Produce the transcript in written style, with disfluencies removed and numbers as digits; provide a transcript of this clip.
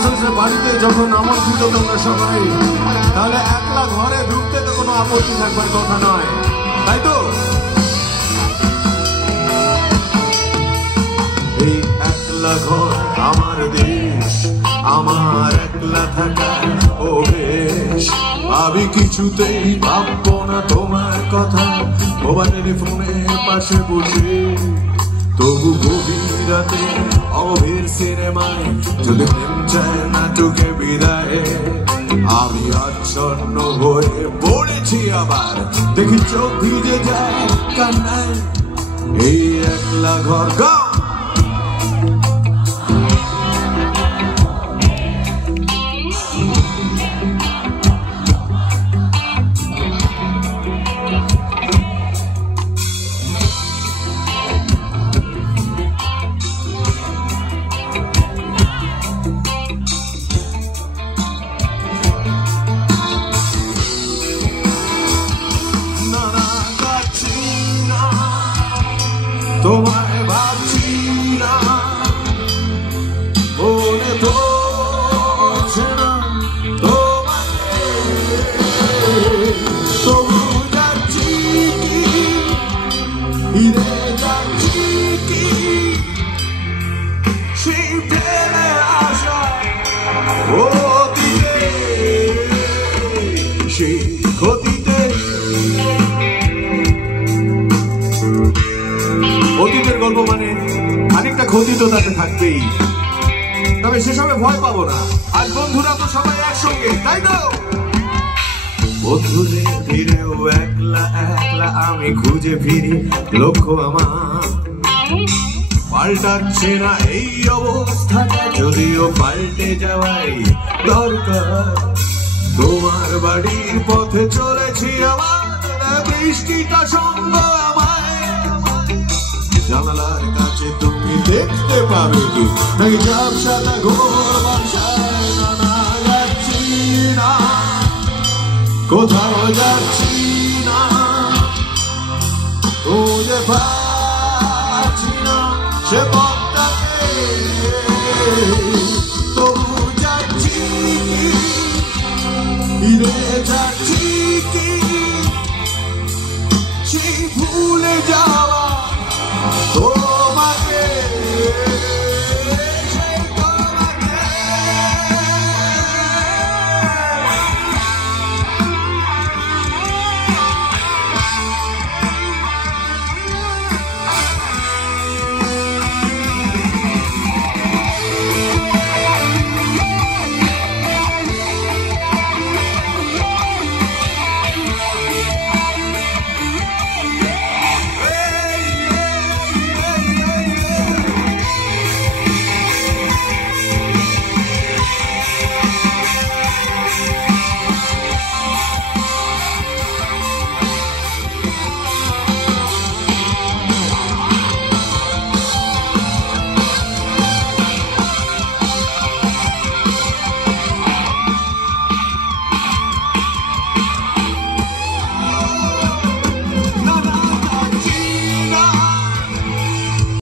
মশালের বাড়িতে যখন আমন্ত্রিত তোমরা সবাই, তাহলে একলা ঘরে ঢুকতে তো কোনো আপত্তি থাকবার কথা নয়, তাই তো? এই একলা ঘর আমার দেশ, আমার একলা থাকার অভ্যেস। আমি কিছুতেই ভাববো না তোমার কথা মোবাইল ফোনের পাশে বসে। তবু গভীর রাতে অভের সিনেমায় যদি প্রেম চায় নাটকে বিদায়, আমি আচ্ছন্ন হয়ে পড়েছি আবার, দেখি চোখ ভিজে যায় কান্নায়। এই একলা ঘর গাও তোমায় ভাবছি না, মনে পড়ছে না তোমাকে, তবু যাচ্ছি কি ফিরে যাচ্ছি কি সেই ফেলে আসা অতীতে, সেই ক্ষতিতে। অতীতের গল্প মানে খানিকটা ক্ষতি তো তাতে থাকবেই, তবে সেসবে ভয় পাবো না। আর বন্ধুরা তো সবাই একসঙ্গে, তাই তো? বন্ধুদের ফিরেও একলা একলা আমি খুঁজে ফিরি লক্ষ্য আমার। পাল্টাচ্ছে না এই অবস্থাটা, যদিও পাল্টে যাওয়াই দরকার। তোমার বাড়ির পথে চলেছি আমার, বৃষ্টিটা সঙ্গ আমায়। জানালার কাছে তুমি দেখতে পাবে কি এই ঝাপসাটা ঘোর বাসায়। না যাচ্ছি না, কোথাও যাচ্ছি না, খুঁজে পাচ্ছি না সে পথটাকে। তবু যাচ্ছি কি ফিরে যাচ্ছি কি সেই ভুলে যাওয়া